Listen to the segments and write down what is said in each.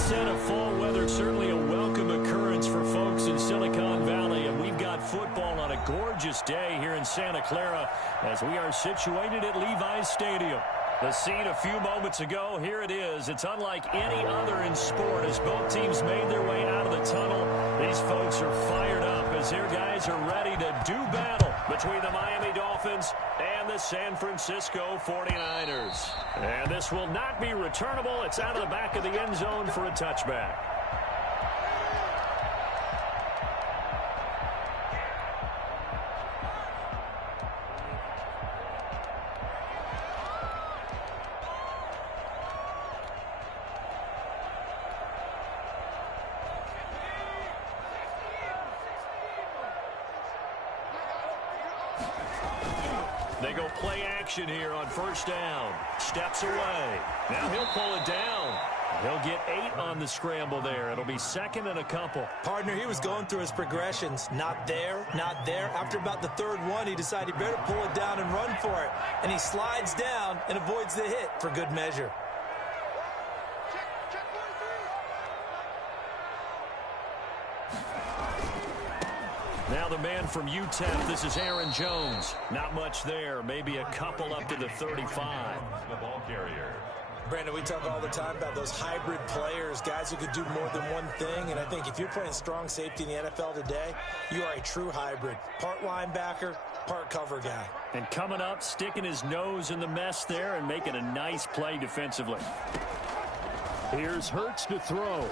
said, a fall weather, certainly a welcome occurrence for folks in Silicon Valley. And we've got football on a gorgeous day here in Santa Clara as we are situated at Levi's Stadium. The scene a few moments ago, here it is. It's unlike any other in sport as both teams made their way out of the tunnel. These folks are fired up as their guys are ready to do battle between the Miami Dolphins and the San Francisco 49ers. And this will not be returnable. It's out of the back of the end zone for a touchback. They go play action here on first down. Steps away. Now he'll pull it down. He'll get 8 on the scramble there. It'll be second and a couple. Partner, he was going through his progressions. Not there, not there. After about the third one, he decided he better pull it down and run for it. And he slides down and avoids the hit for good measure. Now the man from UTEP, this is Aaron Jones. Not much there, maybe a couple up to the 35. The ball carrier. Brandon, we talk all the time about those hybrid players, guys who could do more than one thing. And I think if you're playing strong safety in the NFL today, you are a true hybrid. Part linebacker, part cover guy. And coming up, sticking his nose in the mess there and making a nice play defensively. Here's Hurts to throw.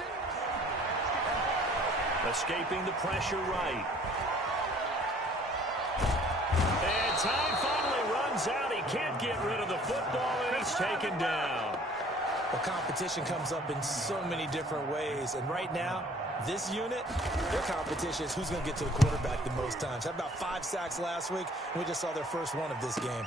Escaping the pressure right. And time finally runs out. He can't get rid of the football, and he's taken down. Well, competition comes up in so many different ways. And right now, this unit, their competition is who's going to get to the quarterback the most times. Had about 5 sacks last week, and we just saw their first one of this game.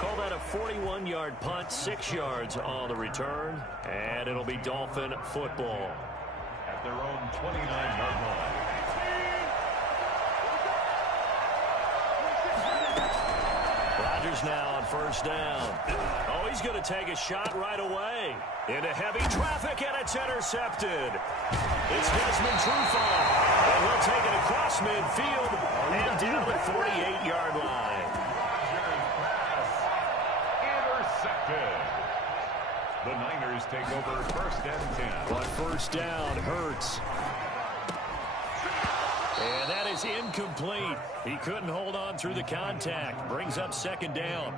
Call that a 41-yard punt, 6 yards on the return, and it'll be Dolphin football. At their own 29-yard line. Rodgers now on first down. Oh, he's going to take a shot right away. Into heavy traffic, and it's intercepted. It's Desmond Trufant, and he'll take it across midfield and down the 48-yard line. Intercepted. The Niners take over first and 10. On first down, Hurts. And that is incomplete. He couldn't hold on through the contact. Brings up second down.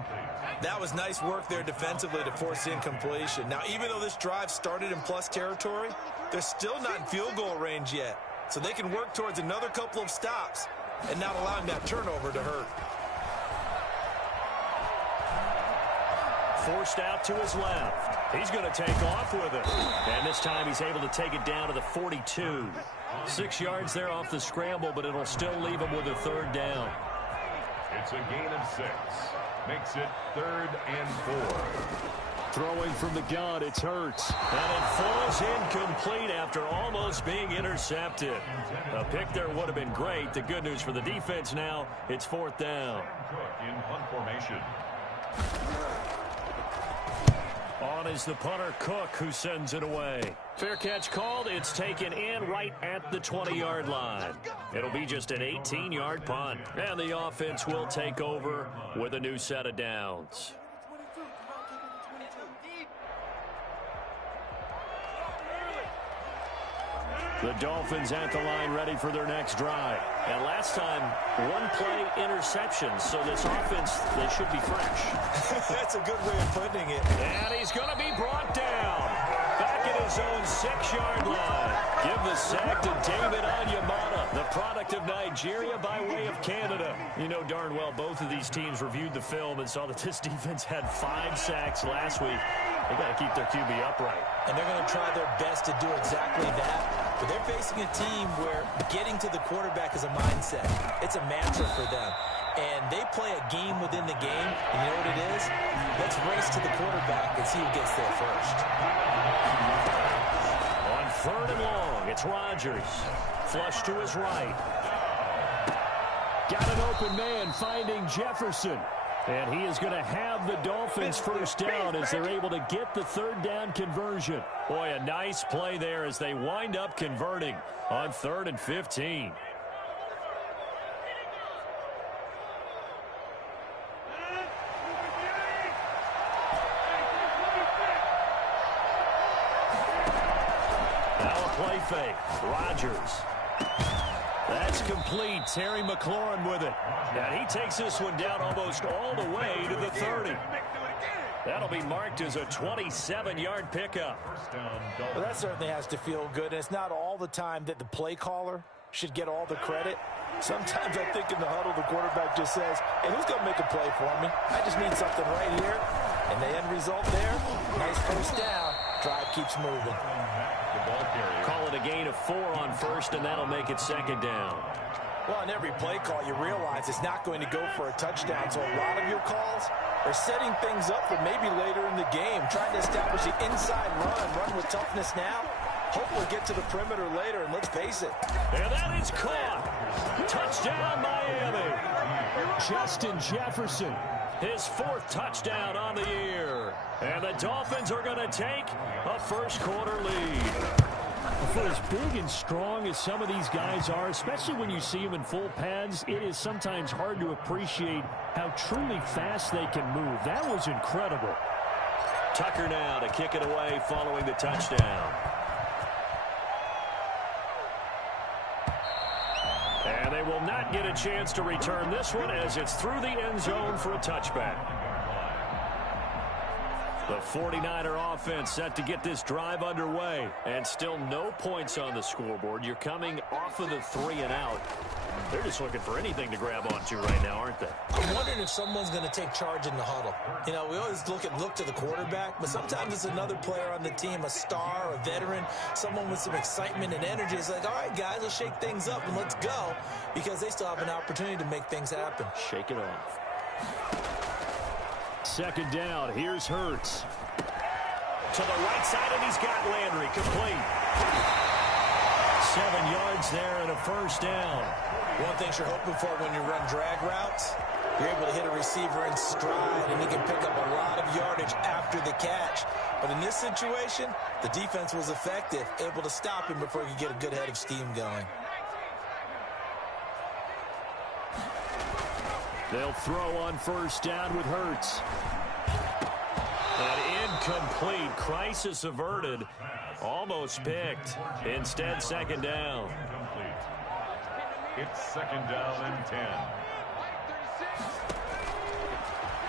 That was nice work there defensively to force the incompletion. Now, even though this drive started in plus territory, they're still not in field goal range yet. So they can work towards another couple of stops and not allowing that turnover to hurt. Forced out to his left. He's going to take off with it. And this time he's able to take it down to the 42. 6 yards there off the scramble, but it'll still leave him with a third down. It's a gain of 6. Makes it 3rd and 4. Throwing from the gun, it's Hurts. And it falls incomplete after almost being intercepted. A pick there would have been great. The good news for the defense now, it's 4th down. Cook in punt formation. On is the punter, Cook, who sends it away. Fair catch called. It's taken in right at the 20-yard line. It'll be just an 18-yard punt. And the offense will take over with a new set of downs. The Dolphins at the line ready for their next drive. And last time, 1-play interception. So this offense, they should be fresh. That's a good way of putting it. And he's going to be brought down. Back at his own 6-yard line. Give the sack to David Onyemata, the product of Nigeria by way of Canada. You know darn well both of these teams reviewed the film and saw that this defense had 5 sacks last week. They got to keep their QB upright. And they're going to try their best to do exactly that. But they're facing a team where getting to the quarterback is a mindset. It's a mantra for them. And they play a game within the game. And you know what it is? Let's race to the quarterback and see who gets there first. On 3rd and long, it's Rodgers. Flush to his right. Got an open man finding Jefferson. And he is going to have the Dolphins first down as they're able to get the third down conversion. Boy, a nice play there as they wind up converting on 3rd and 15. Now a play fake. Rodgers. That's complete. Terry McLaurin with it. And he takes this one down almost all the way to the 30. That'll be marked as a 27-yard pickup. Well, that certainly has to feel good. And it's not all the time that the play caller should get all the credit. Sometimes I think in the huddle, the quarterback just says, hey, who's going to make a play for me? I just need something right here. And the end result there, nice first down. Drive keeps moving. Call it a gain of 4 on 1st, and that'll make it 2nd down. Well, on every play call, you realize it's not going to go for a touchdown. So a lot of your calls are setting things up for maybe later in the game, trying to establish the inside run with toughness now. Hopefully get to the perimeter later, and let's face it. And that is caught. Touchdown, Miami. Justin Jefferson, his 4th touchdown on the year. And the Dolphins are going to take a first-quarter lead. For as big and strong as some of these guys are, especially when you see them in full pads, it is sometimes hard to appreciate how truly fast they can move. That was incredible. Tucker now to kick it away following the touchdown. And they will not get a chance to return this one as it's through the end zone for a touchback. The 49er offense set to get this drive underway. And still no points on the scoreboard. You're coming off of the 3 and out. They're just looking for anything to grab onto right now, aren't they? I'm wondering if someone's going to take charge in the huddle. You know, we always look to the quarterback, but sometimes it's another player on the team, a star, a veteran, someone with some excitement and energy. It's like, all right, guys, let's shake things up and let's go, because they still have an opportunity to make things happen. Shake it off. 2nd down. Here's Hurts. To the right side, and he's got Landry complete. 7 yards there and a first down. One thing you're hoping for when you run drag routes, you're able to hit a receiver in stride, and he can pick up a lot of yardage after the catch. But in this situation, the defense was effective, able to stop him before he could get a good head of steam going. They'll throw on first down with Hurts. An incomplete. Crisis averted. Almost picked. Instead, 2nd down. It's 2nd down and 10.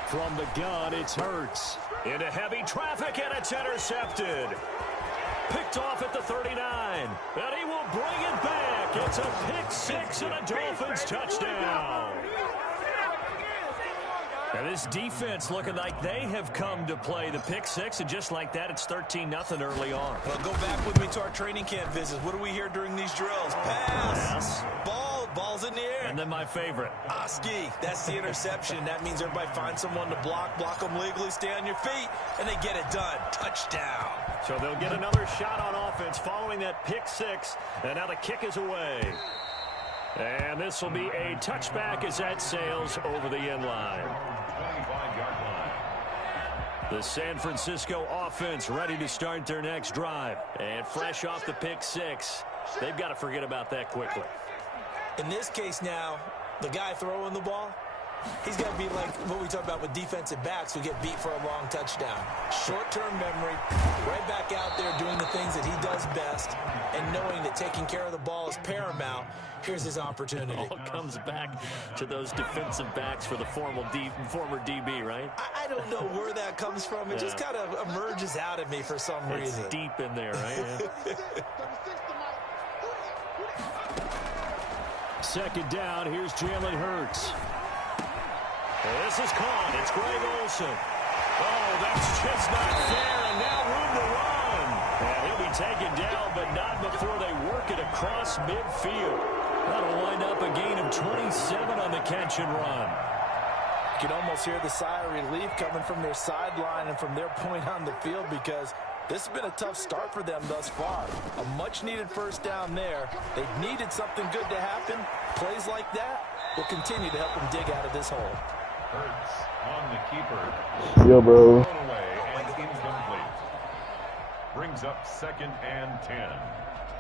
From the gun, it's Hurts. Into heavy traffic, and it's intercepted. Picked off at the 39. And he will bring it back. It's a pick 6 and a Dolphins touchdown. And this defense looking like they have come to play the pick 6, and just like that, it's 13-0 early on. Well, go back with me to our training camp visits. What do we hear during these drills? Pass. Ball's in the air. And then my favorite. Oski. That's the interception. That means everybody finds someone to block them legally, stay on your feet, and they get it done. Touchdown. So they'll get another shot on offense following that pick 6, and now the kick is away. And this will be a touchback as that sails over the end line. 25-yard line. The San Francisco offense ready to start their next drive. And fresh off the pick 6, they've got to forget about that quickly. In this case now, the guy throwing the ball, he's got to be like what we talk about with defensive backs who get beat for a long touchdown. Short-term memory, right back out there doing the things that he does best, and knowing that taking care of the ball is paramount. Here's his opportunity. It all comes back to those defensive backs for the former DB, right? I don't know where that comes from. It just kind of emerges out of me for some reason. It's deep in there, right? Yeah. 2nd down, here's Jalen Hurts. This is caught. It's Greg Olsen. Oh, that's just not fair, and now room to run. And he'll be taken down, but not before they work it across midfield. That'll wind up a gain of 27 on the catch and run. You can almost hear the sigh of relief coming from their sideline and from their point on the field, because this has been a tough start for them thus far. A much-needed first down there. They've needed something good to happen. Plays like that will continue to help them dig out of this hole. Hurts on keeper. Yo, bro. Thrown away and incomplete. Brings up 2nd and 10.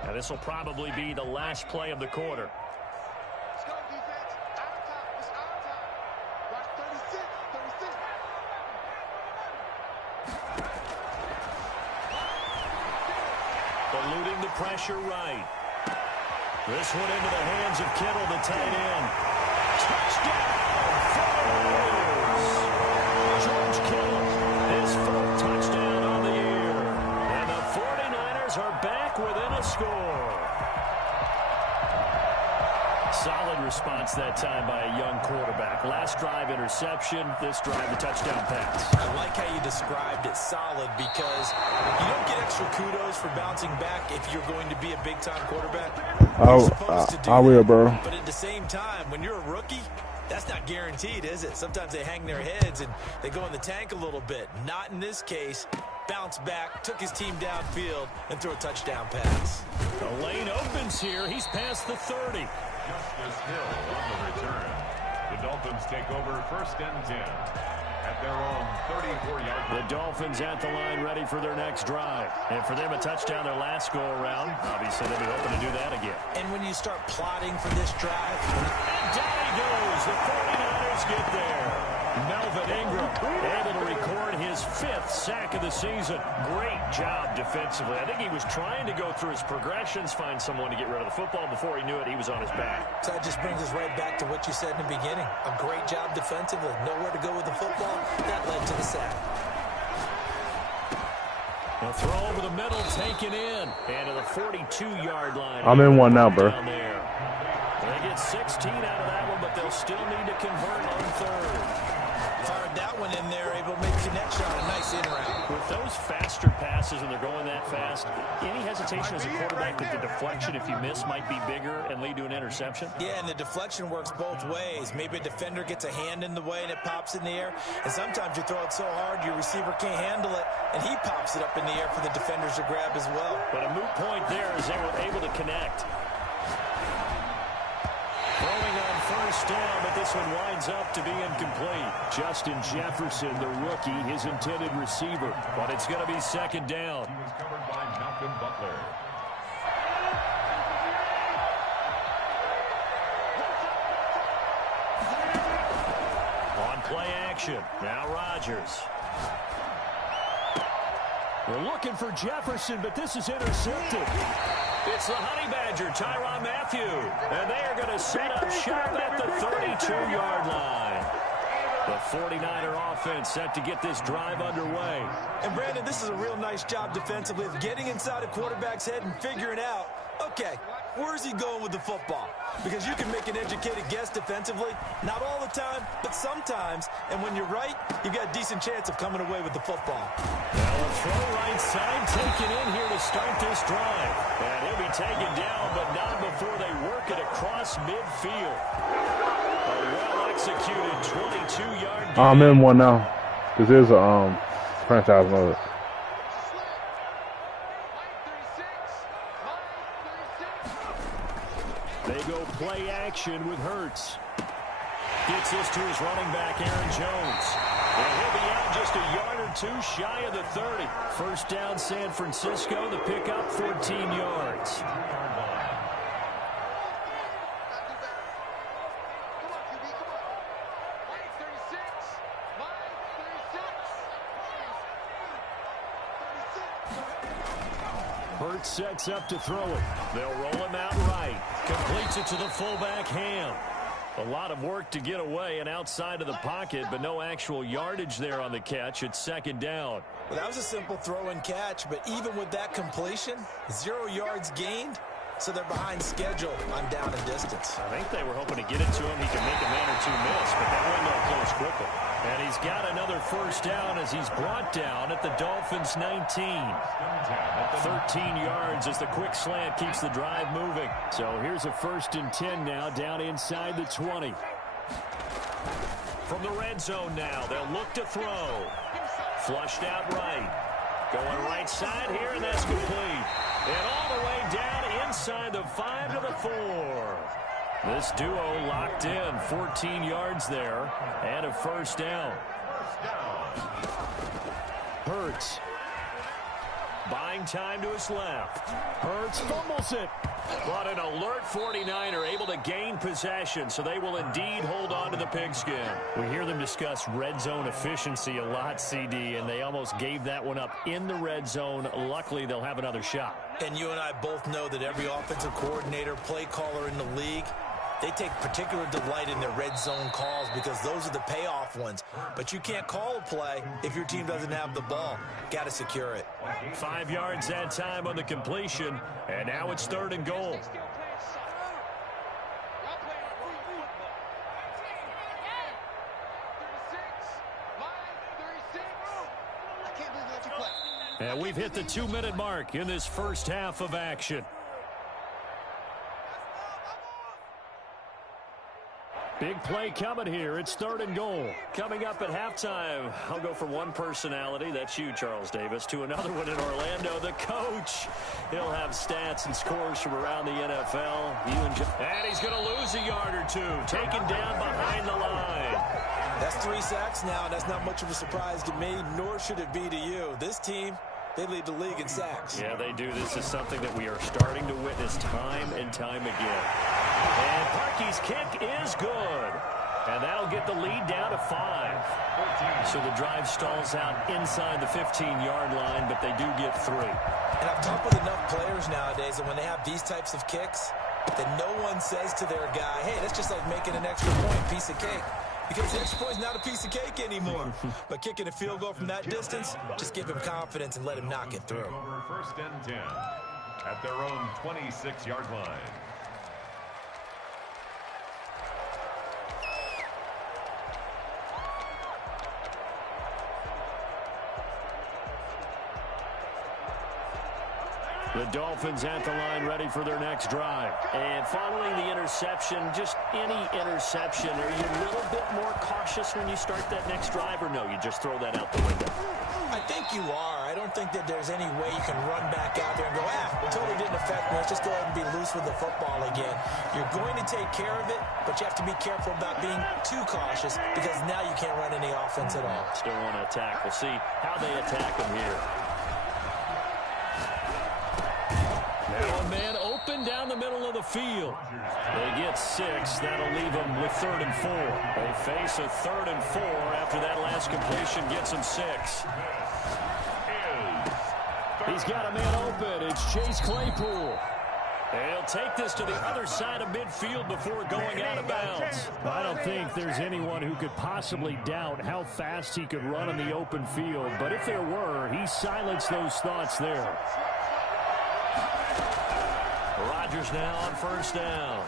Now this will probably be the last play of the quarter. Let's go, defense. Our time. It's our time. Watch 36. 36. Eluding the pressure right. This one into the hands of Kittle, the tight end. Touchdown! George Kittle, his 4th touchdown on the year. And the 49ers are back within a score. Solid response that time by a young quarterback. Last drive interception, this drive the touchdown pass. I like how you described it, solid, because you don't get extra kudos for bouncing back if you're going to be a big-time quarterback. I will, bro. But at the same time, when you're a rookie, that's not guaranteed, is it? Sometimes they hang their heads and they go in the tank a little bit. Not in this case. Bounce back, took his team downfield, and threw a touchdown pass. The lane opens here. He's past the 30. Justice Hill on the return. The Dolphins take over 1st and 10 at their own 34-yard line. The Dolphins at the line ready for their next drive. And for them, a touchdown their last go-around. Obviously, they'll be hoping to do that again. And when you start plotting for this drive... And down he goes. The 49ers get there. Melvin Ingram able to record his 5th sack of the season. Great job defensively. I think he was trying to go through his progressions, find someone to get rid of the football. Before he knew it, he was on his back. So that just brings us right back to what you said in the beginning. A great job defensively. Nowhere to go with the football. That led to the sack. A throw over the middle, taken in. And to the 42-yard line. I'm in one now, bro. Down there. They get 16 out of that one, but they'll still need to convert on 3rd. Fired that one in there, able to make a connection on a nice in-route. With those faster passes and they're going that fast, any hesitation as a quarterback that the deflection, if you miss, might be bigger and lead to an interception? Yeah, and the deflection works both ways. Maybe a defender gets a hand in the way and it pops in the air. And sometimes you throw it so hard your receiver can't handle it, and he pops it up in the air for the defenders to grab as well. But a moot point there is they were able to connect. Throwing on 1st down, but this one winds up to be incomplete. Justin Jefferson, the rookie, his intended receiver. But it's going to be 2nd down. He was covered by Malcolm Butler. On play action, now Rodgers. They're looking for Jefferson, but this is intercepted. It's the Honey Badger, Tyrann Mathieu. And they are going to set up shop at the 32-yard line. The 49er offense set to get this drive underway. And, Brandon, this is a real nice job defensively of getting inside a quarterback's head and figuring out, okay, where's he going with the football? Because you can make an educated guess defensively, not all the time, but sometimes. And when you're right, you've got a decent chance of coming away with the football. Now a throw right side taken in here to start this drive. And he'll be taken down, but not before they work it across midfield. A well-executed 22-yard gain. I'm in one now. This is a franchise mode. They go play action with Hurts. Gets this to his running back, Aaron Jones. And he'll be out just a yard or two shy of the 30. 1st down, San Francisco. The pickup, 14 yards. Hurts sets up to throw it. They'll roll him out right. Completes it to the fullback, Ham. A lot of work to get away and outside of the pocket, but no actual yardage there on the catch. It's 2nd down. Well, that was a simple throw and catch, but even with that completion, 0 yards gained, so they're behind schedule on down and distance. I think they were hoping to get it to him. He can make a man or two miss, but that window closed quickly. And he's got another 1st down as he's brought down at the Dolphins' 19. 13 yards as the quick slant keeps the drive moving. So here's a 1st and 10 now down inside the 20. From the red zone now, they'll look to throw. Flushed out right. Going right side here, and that's complete. And all the way down inside the 5 to the 4. This duo locked in, 14 yards there, and a 1st down. First down. Hurts. Buying time to his left. Hurts fumbles it. But an alert 49er able to gain possession, so they will indeed hold on to the pigskin. We hear them discuss red zone efficiency a lot, CD, and they almost gave that one up in the red zone. Luckily, they'll have another shot. And you and I both know that every offensive coordinator, play caller in the league, they take particular delight in their red zone calls because those are the payoff ones. But you can't call a play if your team doesn't have the ball. Got to secure it. 5 yards that time on the completion, and now it's 3rd and goal. And we've hit the 2-minute mark in this first half of action. Big play coming here. It's 3rd and goal. Coming up at halftime, I'll go from one personality, that's you, Charles Davis, to another one in Orlando, the coach. He'll have stats and scores from around the NFL. And he's going to lose a yard or two, taken down behind the line. That's 3 sacks now. That's not much of a surprise to me, nor should it be to you. This team, they lead the league in sacks. Yeah, they do. This is something that we are starting to witness time and time again. And Parkey's kick is good. And that'll get the lead down to 5. So the drive stalls out inside the 15-yard line, but they do get 3. And I've talked with enough players nowadays that when they have these types of kicks, that no one says to their guy, hey, that's just like making an extra point, piece of cake. Because the extra point is not a piece of cake anymore. But kicking a field goal from that distance, just give him confidence and let him knock it through. Over 1st and 10 at their own 26-yard line. The Dolphins at the line ready for their next drive. And following the interception, just any interception, are you a little bit more cautious when you start that next drive, or no, you just throw that out the window? I think you are. I don't think that there's any way you can run back out there and go, it totally didn't affect me. Let's just go ahead and be loose with the football again. You're going to take care of it, but you have to be careful about being too cautious because now you can't run any offense at all. Still want to attack. We'll see how they attack them here. Now a man open down the middle of the field. They get 6. That'll leave them with 3rd and 4. They face a 3rd and 4 after that last completion gets them 6. He's got a man open. It's Chase Claypool. He'll take this to the other side of midfield before going out of bounds. I don't think there's anyone who could possibly doubt how fast he could run in the open field. But if there were, he silenced those thoughts there. Rodgers now on 1st down.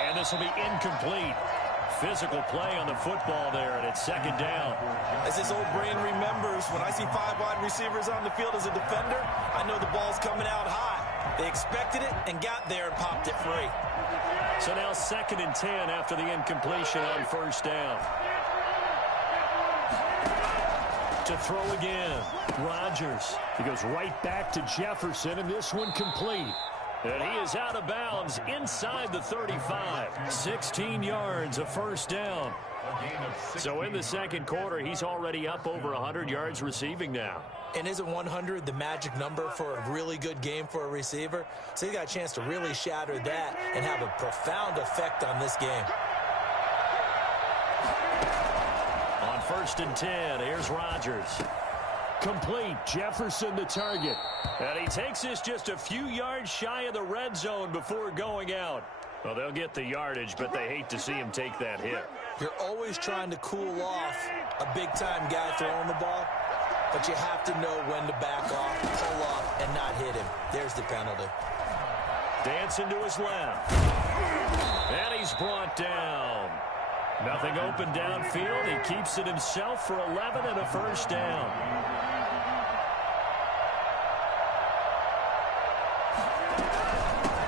And this will be incomplete. Physical play on the football there, and it's 2nd down. As his old brain remembers, when I see 5 wide receivers on the field as a defender, I know the ball's coming out high. They expected it and got there and popped it free. So now 2nd and 10 after the incompletion on 1st down. To throw again, Rodgers. He goes right back to Jefferson, and this one complete. And he is out of bounds inside the 35. 16 yards, a 1st down. So in the 2nd quarter, he's already up over 100 yards receiving now. And isn't 100 the magic number for a really good game for a receiver? So he got a chance to really shatter that and have a profound effect on this game. On 1st and 10, here's Rodgers. Complete. Jefferson the target. And he takes this just a few yards shy of the red zone before going out. Well, they'll get the yardage, but they hate to see him take that hit. You're always trying to cool off a big-time guy throwing the ball, but you have to know when to back off, pull up, and not hit him. There's the penalty. Dancing to his left. And he's brought down. Nothing open downfield. He keeps it himself for 11 and a 1st down.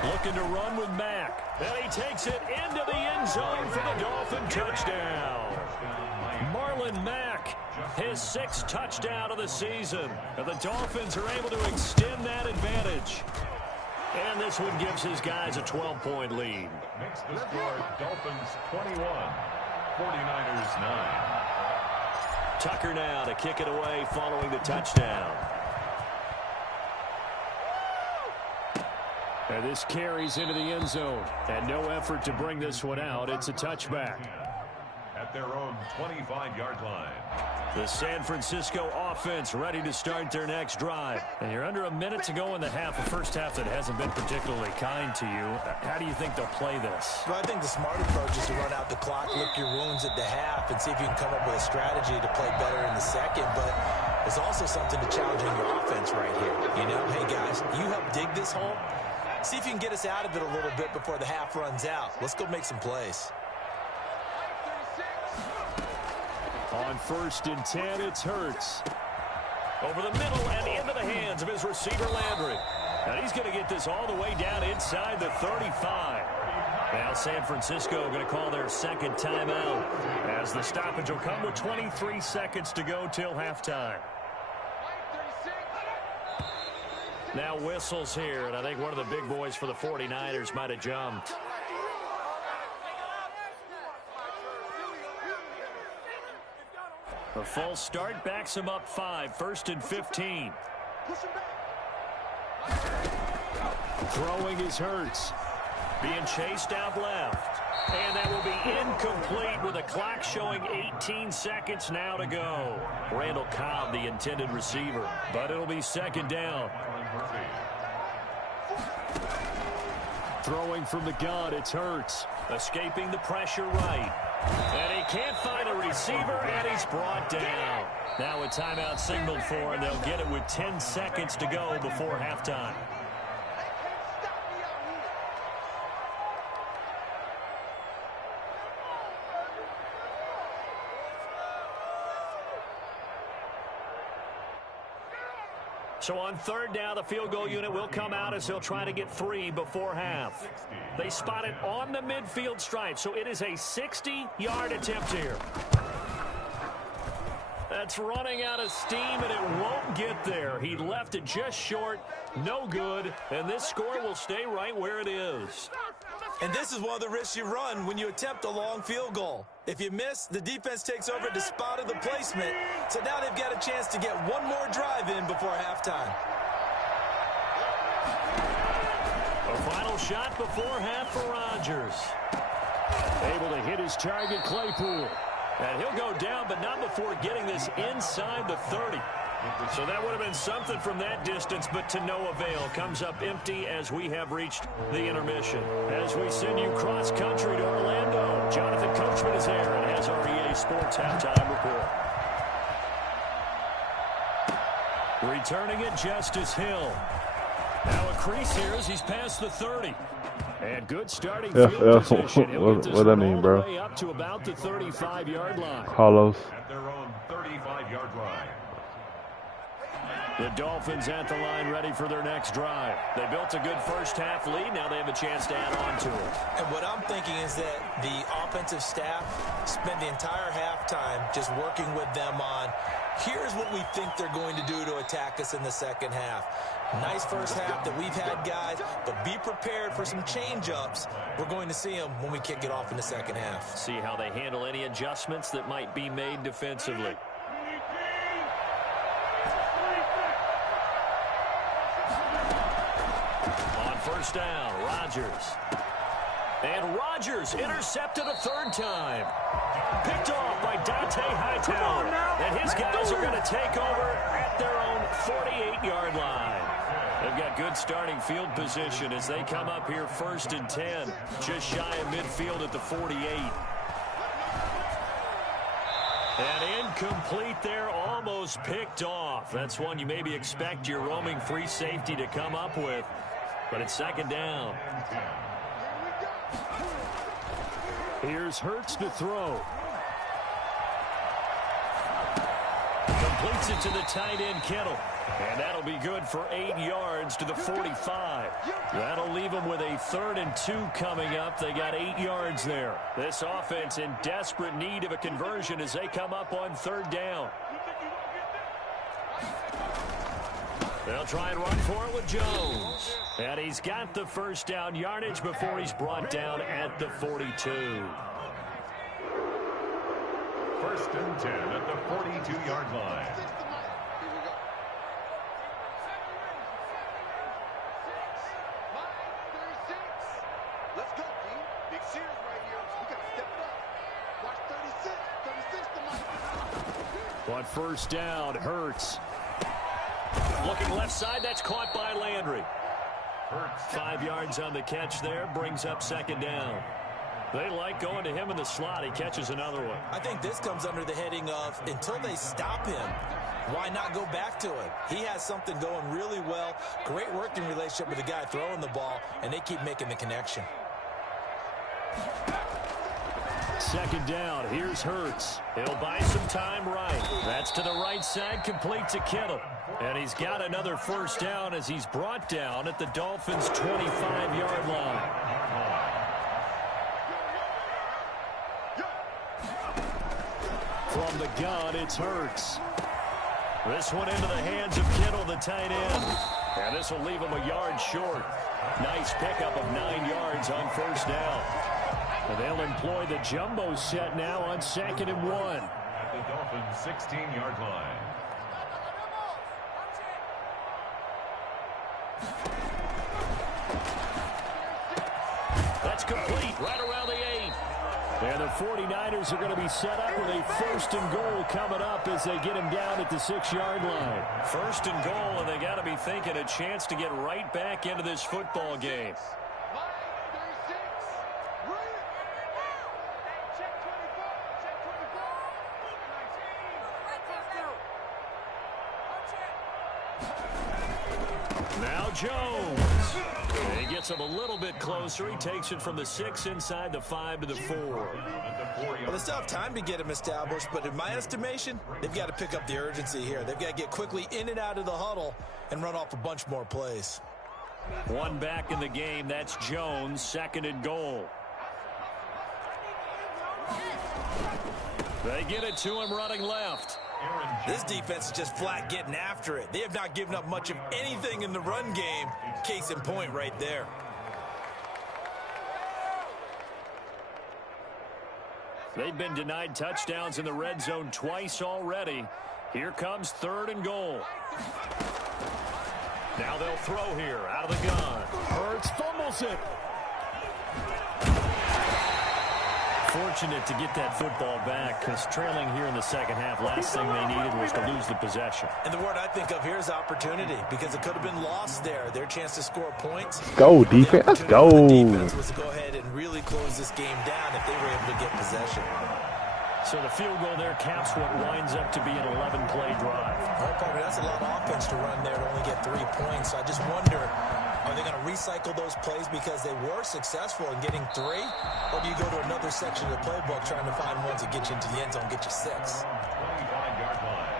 Looking to run with Mack. And he takes it into the end zone for the Dolphin touchdown. Marlon Mack, his 6th touchdown of the season. And the Dolphins are able to extend that advantage. And this one gives his guys a 12-point lead. Makes the score Dolphins 21 49ers 9. Tucker now to kick it away following the touchdown. And this carries into the end zone. And no effort to bring this one out. It's a touchback. At their own 25-yard line. The San Francisco offense ready to start their next drive. And you're under a minute to go in the half, a first half that hasn't been particularly kind to you. How do you think they'll play this? Well, I think the smart approach is to run out the clock, lick your wounds at the half, and see if you can come up with a strategy to play better in the second. But there's also something to challenging your offense right here. You know, hey, guys, you help dig this hole. See if you can get us out of it a little bit before the half runs out. Let's go make some plays. On 1st and 10, it's Hurts. Over the middle and into the hands of his receiver, Landry. And he's going to get this all the way down inside the 35. Now San Francisco going to call their second timeout as the stoppage will come with 23 seconds to go till halftime. Now whistles here, and I think one of the big boys for the 49ers might have jumped. A false start backs him up 5, 1st and 15. Throwing is Hurts. Being chased out left. And that will be incomplete with a clock showing 18 seconds now to go. Randall Cobb, the intended receiver. But it'll be 2nd down. Throwing from the gun, it's Hurts. Escaping the pressure right. And he can't find a receiver, and he's brought down. Now a timeout signaled for, and they'll get it with 10 seconds to go before halftime. So on 3rd down, the field goal unit will come out as they'll try to get 3 before half. They spot it on the midfield stripe, so it is a 60-yard attempt here. That's running out of steam, and it won't get there. He left it just short, no good, and this score will stay right where it is. And this is one of the risks you run when you attempt a long field goal. If you miss, the defense takes over at the spot of the placement. So now they've got a chance to get one more drive in before halftime. A final shot before half for Rodgers. Able to hit his target, Claypool. And he'll go down, but not before getting this inside the 30. So that would have been something from that distance, but to no avail. Comes up empty as we have reached the intermission. As we send you cross-country to Orlando, Jonathan Coachman is there and has our EA Sports halftime report. Returning it, Justice Hill. Now a crease here as he's past the 30. And good starting field position. What that mean, bro? Up to about the 35-yard line. Hollows. At their own 35-yard line. The Dolphins at the line ready for their next drive. They built a good first half lead. Now they have a chance to add on to it. And what I'm thinking is that the offensive staff spent the entire halftime just working with them on, here's what we think they're going to do to attack us in the second half. Nice first half that we've had, guys, but be prepared for some change-ups. We're going to see them when we kick it off in the second half. See how they handle any adjustments that might be made defensively. On 1st down, Rodgers. And Rodgers intercepted a 3rd time. Picked off by Dante Hightower. And his guys are going to take over at their own 48-yard line. They've got good starting field position as they come up here 1st and 10. Just shy of midfield at the 48. And incomplete there, almost picked off. That's one you maybe expect your roaming free safety to come up with. But it's 2nd down. Here's Hurts to throw. Completes it to the tight end, Kittle. And that'll be good for 8 yards to the 45. That'll leave them with a 3rd and 2 coming up. They got 8 yards there. This offense in desperate need of a conversion as they come up on 3rd down. They'll try and run for it with Jones. And he's got the 1st down yardage before he's brought down at the 42. First and 10 at the 42-yard line. Here we go. Let's go, D. Big series right here. We got to step it up. Watch 36. 36 to Mike. On first down, Hurts. Looking left side, that's caught by Landry. 5 yards on the catch there, brings up second down. They like going to him in the slot. He catches another one. I think this comes under the heading of until they stop him, why not go back to it? He has something going really well. Great working relationship with the guy throwing the ball, and they keep making the connection. Second down, here's Hurts. He'll buy some time right. That's to the right side, complete to Kittle. And he's got another first down as he's brought down at the Dolphins' 25-yard line. From the gun, it's Hurts. This one into the hands of Kittle, the tight end. And this will leave him a yard short. Nice pickup of 9 yards on first down. And they'll employ the jumbo set now on 2nd and 1. At the Dolphins' 16-yard line. That's complete right around the 8. And the 49ers are going to be set up with a 1st and goal coming up as they get him down at the 6-yard line. 1st and goal, and they got to be thinking a chance to get right back into this football game. Now Jones. He gets him a little bit closer. He takes it from the 6 inside the 5 to the 4. Well, they still have time to get him established, but in my estimation, they've got to pick up the urgency here. They've got to get quickly in and out of the huddle and run off a bunch more plays. One back in the game. That's Jones, 2nd and goal. They get it to him running left. This defense is just flat getting after it. They have not given up much of anything in the run game. Case in point right there. They've been denied touchdowns in the red zone twice already. Here comes 3rd and goal. Now they'll throw here out of the gun. Hurts fumbles it. Fortunate to get that football back because trailing here in the second half, last thing they needed was to lose the possession. And the word I think of here is opportunity because it could have been lost there. Their chance to score points. Go, defense. Let's go. The defense was to go ahead and really close this game down if they were able to get possession. So the field goal there caps what winds up to be an 11-play drive. That's a lot of offense to run there to only get 3 points. So I just wonder, are they going to recycle those plays because they were successful in getting 3? Or do you go to another section of the playbook trying to find ones that get you into the end zone, get you 6? 25-yard line.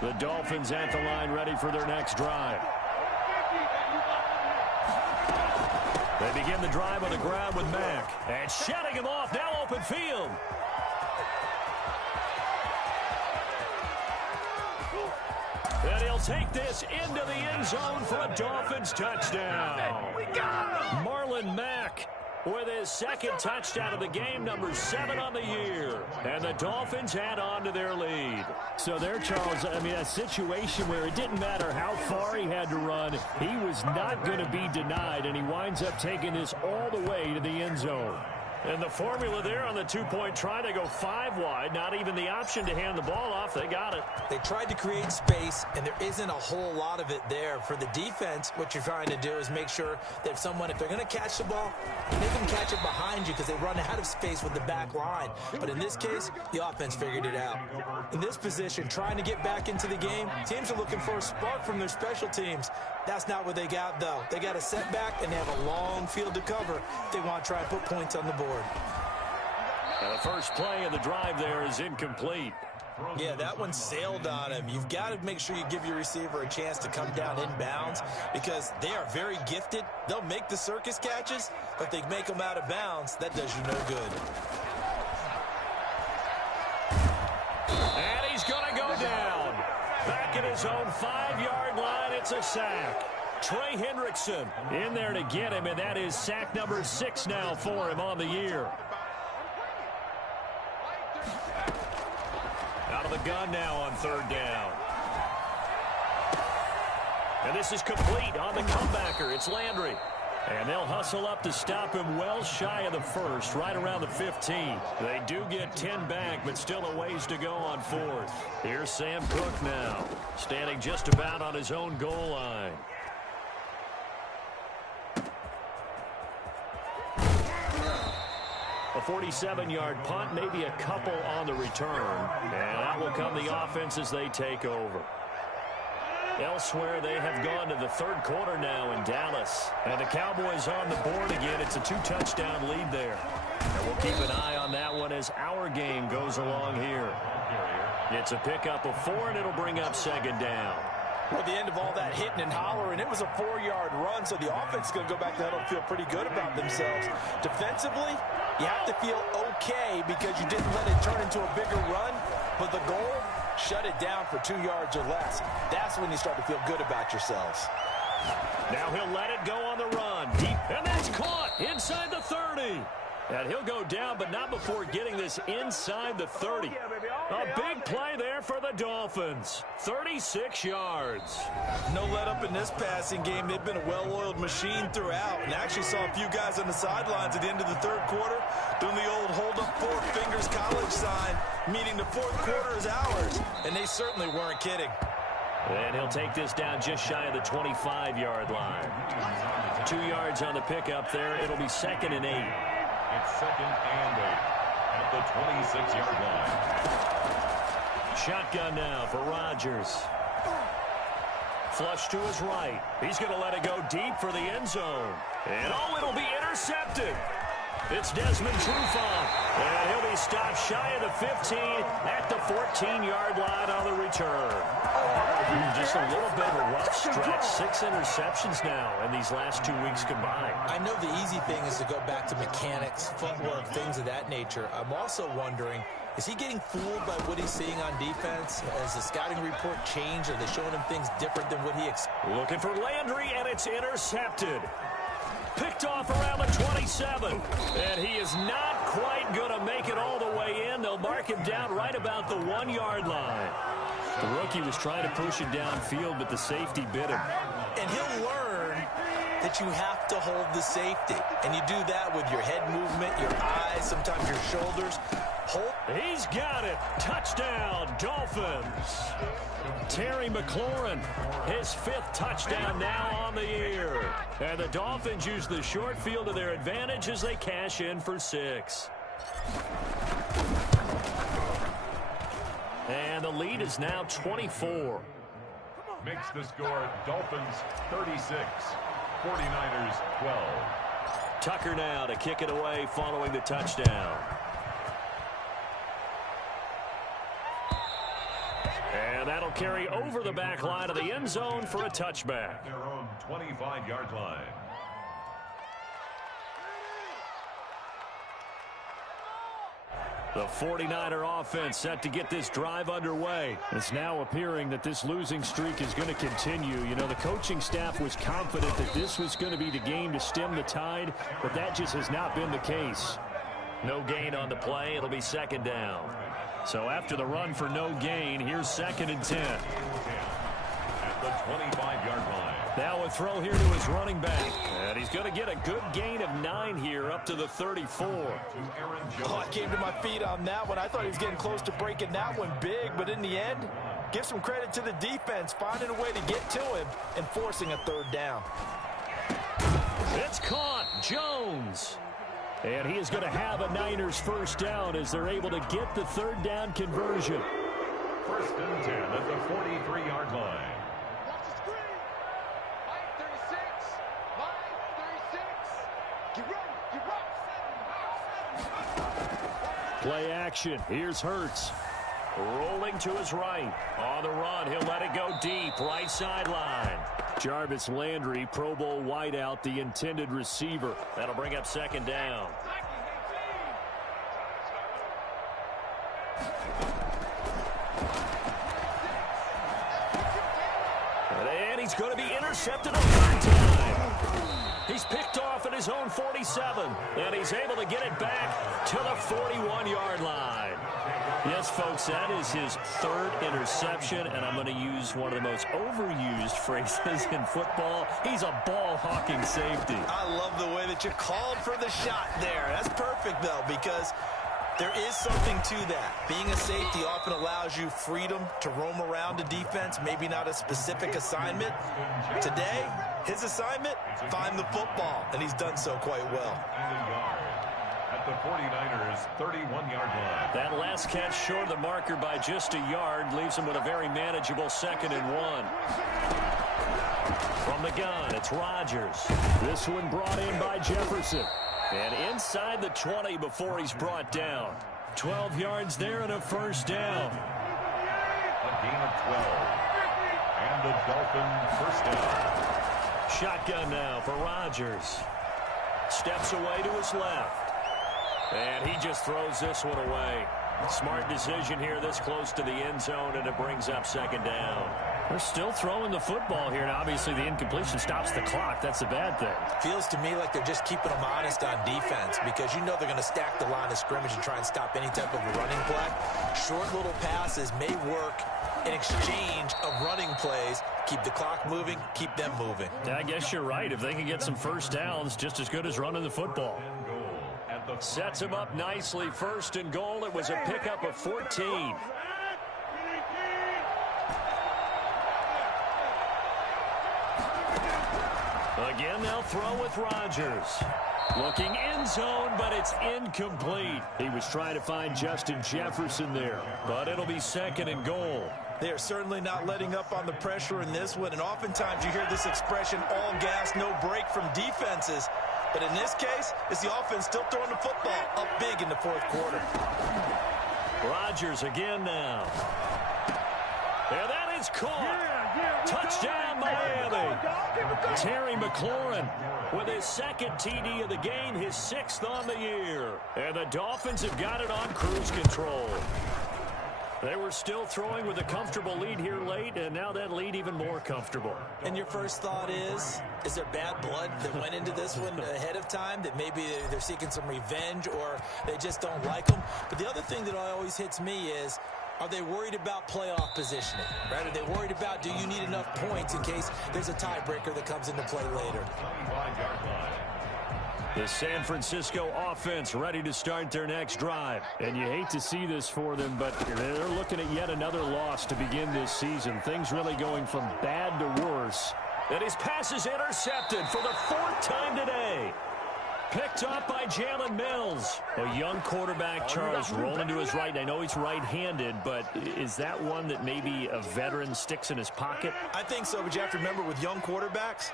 The Dolphins at the line ready for their next drive. They begin the drive on the ground with Mack. And shutting him off, now open field. And he'll take this into the end zone for a Dolphins touchdown. Marlon Mack with his 2nd touchdown of the game, number 7 on the year. And the Dolphins add on to their lead. So there, Charles, I mean, a situation where it didn't matter how far he had to run, he was not going to be denied, and he winds up taking this all the way to the end zone. And the formula there on the 2-point try, they go 5 wide, not even the option to hand the ball off. They got it. They tried to create space, and there isn't a whole lot of it there. For the defense, what you're trying to do is make sure that if they're going to catch the ball, make them catch it behind you because they run out of space with the back line. But in this case, the offense figured it out. In this position, trying to get back into the game, teams are looking for a spark from their special teams. That's not what they got, though. They got a setback, and they have a long field to cover if they want to try and put points on the board. And the first play of the drive there is incomplete. Yeah, that one sailed on him. You've got to make sure you give your receiver a chance to come down inbounds because they are very gifted. They'll make the circus catches, but if they make them out of bounds, that does you no good. And he's going to go down. Back at his own 5-yard line. It's a sack. Trey Hendrickson in there to get him, and that is sack number 6 now for him on the year. Out of the gun now on 3rd down. And this is complete on the comebacker. It's Landry. And they'll hustle up to stop him well shy of the 1st, right around the 15. They do get 10 back, but still a ways to go on 4th. Here's Sam Cook now, standing just about on his own goal line. A 47-yard punt, maybe a couple on the return. And that will come the offense as they take over. Elsewhere, they have gone to the 3rd quarter now in Dallas. And the Cowboys on the board again. It's a 2-touchdown lead there. And we'll keep an eye on that one as our game goes along here. It's a pickup of 4, and it'll bring up 2nd down. At the end of all that hitting and hollering, it was a 4-yard run, so the offense is going to go back to huddle and feel pretty good about themselves. Defensively, you have to feel okay because you didn't let it turn into a bigger run, but the goal, shut it down for 2 yards or less. That's when you start to feel good about yourselves. Now he'll let it go on the run. Deep, and that's caught inside the 30. And he'll go down, but not before getting this inside the 30. A big play there for the Dolphins. 36 yards. No let up in this passing game. They've been a well-oiled machine throughout. And actually saw a few guys on the sidelines at the end of the 3rd quarter doing the old hold up 4 fingers college sign, meaning the 4th quarter is ours. And they certainly weren't kidding. And he'll take this down just shy of the 25-yard line. 2 yards on the pickup there. It'll be 2nd and 8. It's 2nd and 8 at the 26-yard line. Shotgun now for Rodgers. Flush to his right. He's going to let it go deep for the end zone. And oh, it'll be intercepted. It's Desmond Trufant. And he'll be stopped shy of the 15 at the 14-yard line on the return. Just a little bit of a rough stretch. 6 interceptions now in these last 2 weeks combined. I know the easy thing is to go back to mechanics, footwork, things of that nature. I'm also wondering, is he getting fooled by what he's seeing on defense? Has the scouting report changed? Are they showing him things different than what he expected? Looking for Landry, and it's intercepted. Picked off around the 27. And he is not quite going to make it all the way in. They'll mark him down right about the 1-yard line. The rookie was trying to push it downfield, but the safety bit him. And he'll learn that you have to hold the safety. And you do that with your head movement, your eyes, sometimes your shoulders. He's got it. Touchdown, Dolphins. Terry McLaurin, his 5th touchdown now on the year. And the Dolphins use the short field to their advantage as they cash in for 6. And the lead is now 24. Makes the score Dolphins 36, 49ers 12. Tucker now to kick it away following the touchdown. And that'll carry over the back line of the end zone for a touchback. Their own 25-yard line. The 49er offense set to get this drive underway. It's now appearing that this losing streak is going to continue. You know, the coaching staff was confident that this was going to be the game to stem the tide, but that just has not been the case. No gain on the play. It'll be 2nd down. So after the run for no gain, here's 2nd and 10. At the 25-yard line. Now a throw here to his running back. And he's going to get a good gain of 9 here up to the 34. Oh, I came to my feet on that one. I thought he was getting close to breaking that one big, but in the end, give some credit to the defense, finding a way to get to him and forcing a 3rd down. It's caught. Jones. And he is going to have a Niners 1st down as they're able to get the 3rd down conversion. 1st and 10 at the 43-yard line. Watch the screen. Line 36. Line 36. Get ready. Get ready. Play action. Here's Hurts. Rolling to his right. On the run, he'll let it go deep. Right sideline. Jarvis Landry, Pro Bowl wideout, the intended receiver. That'll bring up 2nd down. He's going to be intercepted a third time. He's picked off at his own 47, and he's able to get it back to the 41-yard line. Yes, folks, that is his third interception, and I'm going to use one of the most overused phrases in football. He's a ball-hawking safety. I love the way that you called for the shot there. That's perfect, though, because there is something to that. Being a safety often allows you freedom to roam around a defense, maybe not a specific assignment. Today, his assignment, find the football, and he's done so quite well. At the 49ers' 31-yard line. That last catch short of the marker by just a yard leaves him with a very manageable 2nd and 1. From the gun, it's Rodgers. This one brought in by Jefferson. And inside the 20 before he's brought down. 12 yards there and a first down. A gain of 12. And the Dolphins first down. Shotgun now for Rodgers. Steps away to his left. And he just throws this one away. Smart decision here this close to the end zone, and it brings up 2nd down. They're still throwing the football here, and obviously the incompletion stops the clock. That's a bad thing. Feels to me like they're just keeping them honest on defense because you know they're going to stack the line of scrimmage and try and stop any type of a running play. Short little passes may work in exchange of running plays. Keep the clock moving, keep them moving. Yeah, I guess you're right. If they can get some first downs, just as good as running the football. Sets him up nicely. 1st and goal. It was a pickup of 14. Again, they'll throw with Rodgers. Looking end zone, but it's incomplete. He was trying to find Justin Jefferson there, but it'll be 2nd and goal. They are certainly not letting up on the pressure in this one, and oftentimes you hear this expression, all gas, no break from defenses. But in this case, it's the offense still throwing the football up big in the 4th quarter. Rodgers again now. And that is caught. Touchdown, Miami. Terry McLaurin with his 2nd TD of the game, his 6th on the year. And the Dolphins have got it on cruise control. They were still throwing with a comfortable lead here late, and now that lead even more comfortable. And your first thought is there bad blood that went into this one ahead of time, that maybe they're seeking some revenge or they just don't like them? But the other thing that always hits me is, are they worried about playoff positioning? Right? Are they worried about, do you need enough points in case there's a tiebreaker that comes into play later? The San Francisco offense ready to start their next drive. And you hate to see this for them, but they're looking at yet another loss to begin this season. Things really going from bad to worse. And his pass is intercepted for the 4th time today. Picked up by Jalen Mills. A young quarterback, Charles, rolling to his right. I know he's right-handed, but is that one that maybe a veteran sticks in his pocket? I think so, but you have to remember with young quarterbacks,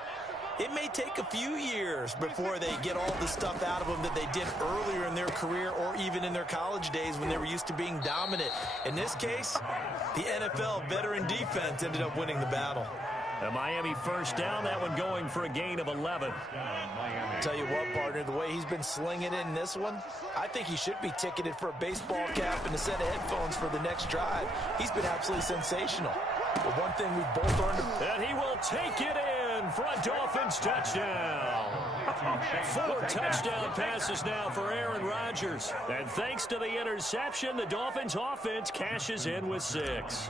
it may take a few years before they get all the stuff out of them that they did earlier in their career or even in their college days when they were used to being dominant. In this case, the NFL veteran defense ended up winning the battle. A Miami first down, that one going for a gain of 11. Tell you what, partner, the way he's been slinging it in this one, I think he should be ticketed for a baseball cap and a set of headphones for the next drive. He's been absolutely sensational. But one thing we both learned... And he will take it in for a Dolphins touchdown. 4 touchdown passes now for Aaron Rodgers. And thanks to the interception, the Dolphins offense cashes in with 6.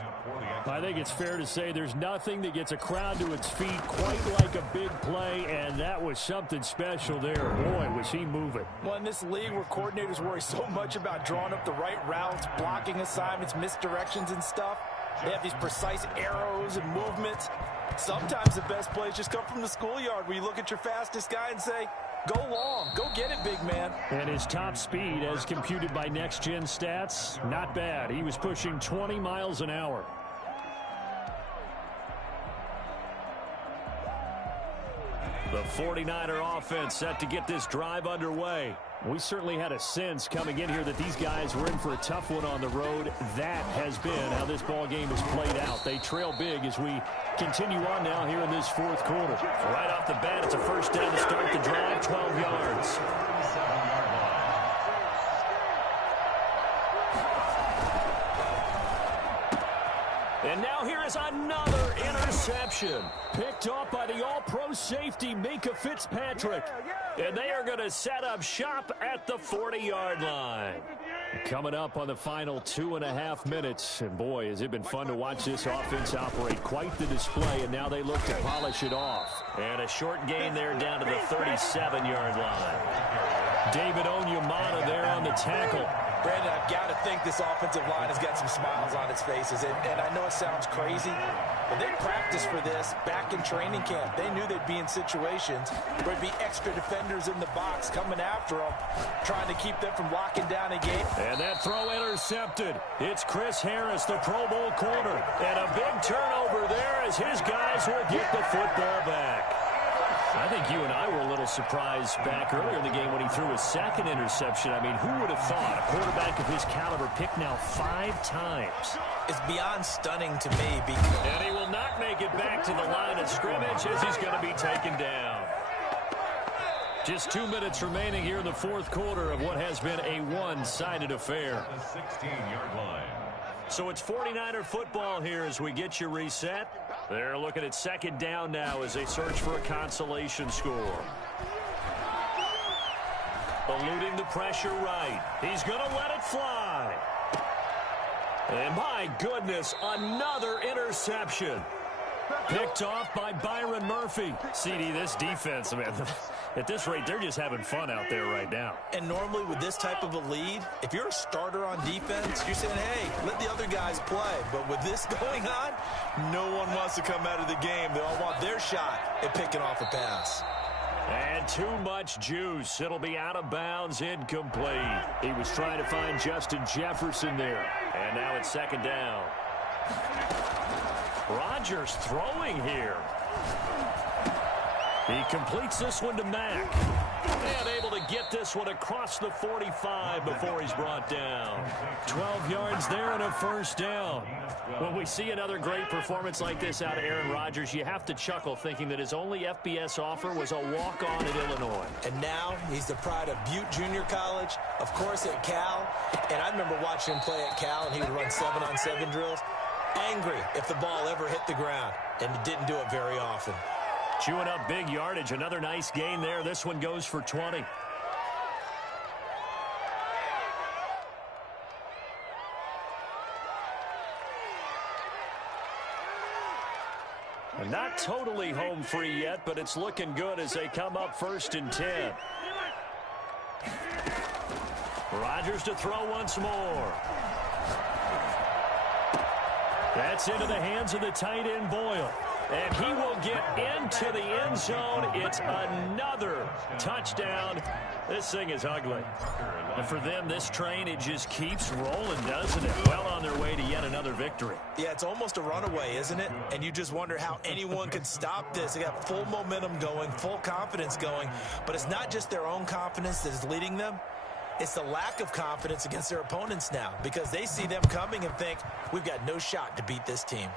I think it's fair to say there's nothing that gets a crowd to its feet quite like a big play, and that was something special there. Boy, was he moving. Well, in this league where coordinators worry so much about drawing up the right routes, blocking assignments, misdirections and stuff, they have these precise arrows and movements. Sometimes the best plays just come from the schoolyard where you look at your fastest guy and say, go long, go get it, big man. And his top speed, as computed by Next Gen Stats, not bad. He was pushing 20 miles an hour. The 49er offense set to get this drive underway. We certainly had a sense coming in here that these guys were in for a tough one on the road. That has been how this ball game has played out. They trail big as we continue on now here in this 4th quarter. Right off the bat, it's a first down to start the drive, 12 yards. And now here is has another interception. Picked off by the all-pro safety, Minka Fitzpatrick. And they are going to set up shop at the 40-yard line. Coming up on the final 2.5 minutes. And boy, has it been fun to watch this offense operate. Quite the display, and now they look to polish it off. And a short gain there down to the 37-yard line. David Onyemata there on the tackle. Brandon, I've got to think this offensive line has got some smiles on its faces. And I know it sounds crazy, but they practiced for this back in training camp. They knew they'd be in situations where there'd be extra defenders in the box coming after them, trying to keep them from locking down a game. And that throw intercepted. It's Chris Harris, the Pro Bowl corner. And a big turnover there as his guys will get the football back. I think you and I were a little surprised back earlier in the game when he threw his second interception. I mean, who would have thought a quarterback of his caliber picked now 5 times? It's beyond stunning to me. And he will not make it back to the line of scrimmage as he's going to be taken down. Just 2 minutes remaining here in the fourth quarter of what has been a one-sided affair. The 16-yard line. So it's 49er football here as we get you reset. They're looking at second down now as they search for a consolation score. Eluding the pressure right. He's going to let it fly. And my goodness, another interception. Picked off by Byron Murphy. CD, this defense, man, at this rate, they're just having fun out there right now. And normally with this type of a lead, if you're a starter on defense, you're saying, hey, let the other guys play. But with this going on, no one wants to come out of the game. They all want their shot at picking off a pass. And too much juice. It'll be out of bounds, incomplete. He was trying to find Justin Jefferson there. And now it's second down. Rodgers throwing here. He completes this one to Mack. And able to get this one across the 45 before he's brought down. 12 yards there and a first down. When we see another great performance like this out of Aaron Rodgers, you have to chuckle thinking that his only FBS offer was a walk-on at Illinois. And now he's the pride of Butte Junior College, of course at Cal. And I remember watching him play at Cal, and he would run 7-on-7 drills. Angry if the ball ever hit the ground, and he didn't do it very often. Chewing up big yardage. Another nice gain there. This one goes for 20. And not totally home free yet, but it's looking good as they come up 1st and 10. Rodgers to throw once more. That's into the hands of the tight end Boyle. And he will get into the end zone. It's another touchdown. This thing is ugly. And for them, this train, it just keeps rolling, doesn't it? Well on their way to yet another victory. Yeah, it's almost a runaway, isn't it? And you just wonder how anyone could stop this. They got full momentum going, full confidence going. But it's not just their own confidence that is leading them. It's the lack of confidence against their opponents now because they see them coming and think, we've got no shot to beat this team.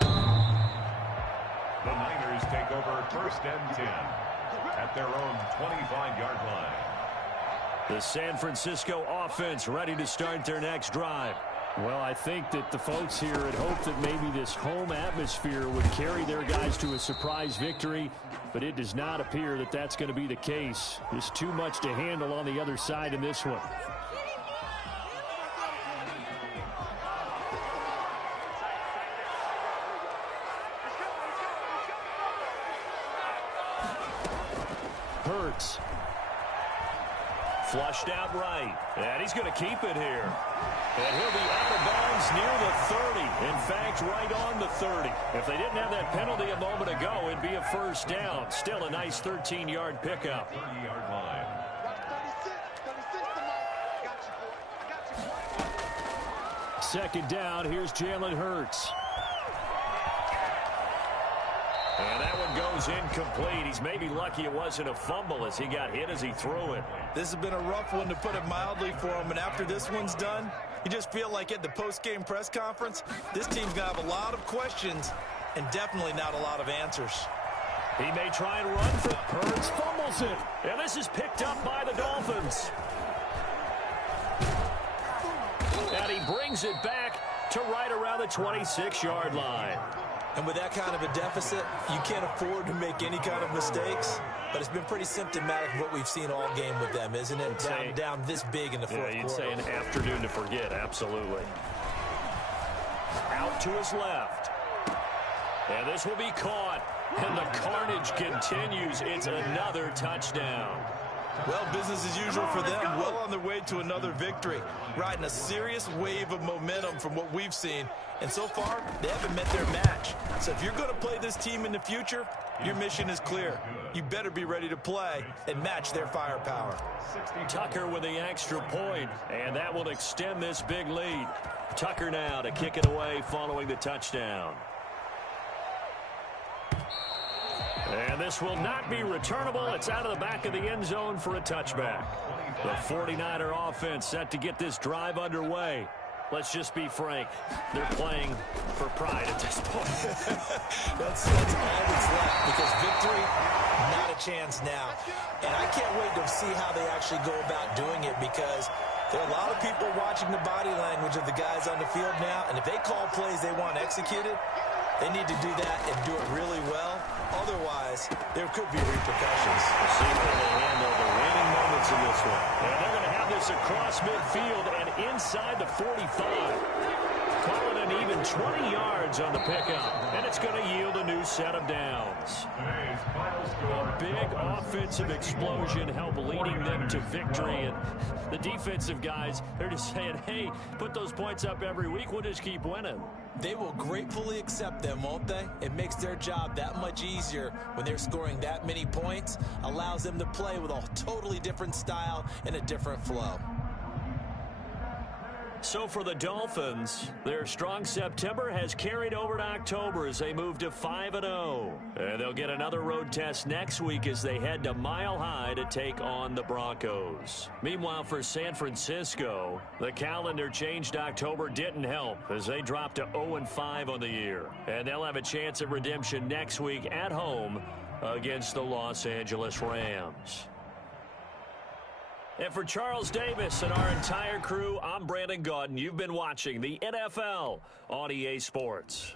The Niners take over 1st and 10 at their own 25-yard line. The San Francisco offense ready to start their next drive. Well, I think that the folks here had hoped that maybe this home atmosphere would carry their guys to a surprise victory, but it does not appear that that's going to be the case. There's too much to handle on the other side in this one. Hurts. Flushed out right. And he's going to keep it here. And he'll be out of bounds near the 30. In fact, right on the 30. If they didn't have that penalty a moment ago, it'd be a first down. Still a nice 13-yard pickup. 30-yard line. Second down, here's Jalen Hurts. And that one goes incomplete. He's maybe lucky it wasn't a fumble as he got hit as he threw it. This has been a rough one, to put it mildly, for him. And after this one's done, you just feel like at the post-game press conference, this team's going to have a lot of questions and definitely not a lot of answers. He may try and run for Hurts, fumbles it. And this is picked up by the Dolphins. And he brings it back to right around the 26-yard line. And with that kind of a deficit, you can't afford to make any kind of mistakes. But it's been pretty symptomatic of what we've seen all game with them, isn't it? Down this big in the fourth quarter. You'd say an afternoon to forget, absolutely. Out to his left. And this will be caught. And the carnage continues. It's another touchdown. Well, business as usual for them. Well on their way to another victory. Riding a serious wave of momentum from what we've seen. And so far, they haven't met their match. So if you're going to play this team in the future, your mission is clear. You better be ready to play and match their firepower. Tucker with the extra point, and that will extend this big lead. Tucker now to kick it away following the touchdown. And this will not be returnable. It's out of the back of the end zone for a touchback. The 49er offense set to get this drive underway. Let's just be frank. They're playing for pride at this point. that's all that's left, because victory, not a chance now. And I can't wait to see how they actually go about doing it, because there are a lot of people watching the body language of the guys on the field now, and if they call plays they want executed, they need to do that and do it really well. Otherwise, there could be repercussions. We'll see how they handle the waning moments in this one. And they're going to have this across midfield and inside the 45. Call it an even 20 yards on the pickup. And it's going to yield a new set of downs. A big offensive explosion helped leading them to victory. And the defensive guys, they're just saying, hey, put those points up every week. We'll just keep winning. They will gratefully accept them, won't they? It makes their job that much easier when they're scoring that many points. Allows them to play with a totally different style and a different flow. So for the Dolphins, their strong September has carried over to October as they move to 5-0. And they'll get another road test next week as they head to Mile High to take on the Broncos. Meanwhile, for San Francisco, the calendar changed. October didn't help as they dropped to 0-5 on the year. And they'll have a chance at redemption next week at home against the Los Angeles Rams. And for Charles Davis and our entire crew, I'm Brandon Gaudin. You've been watching the NFL on EA Sports.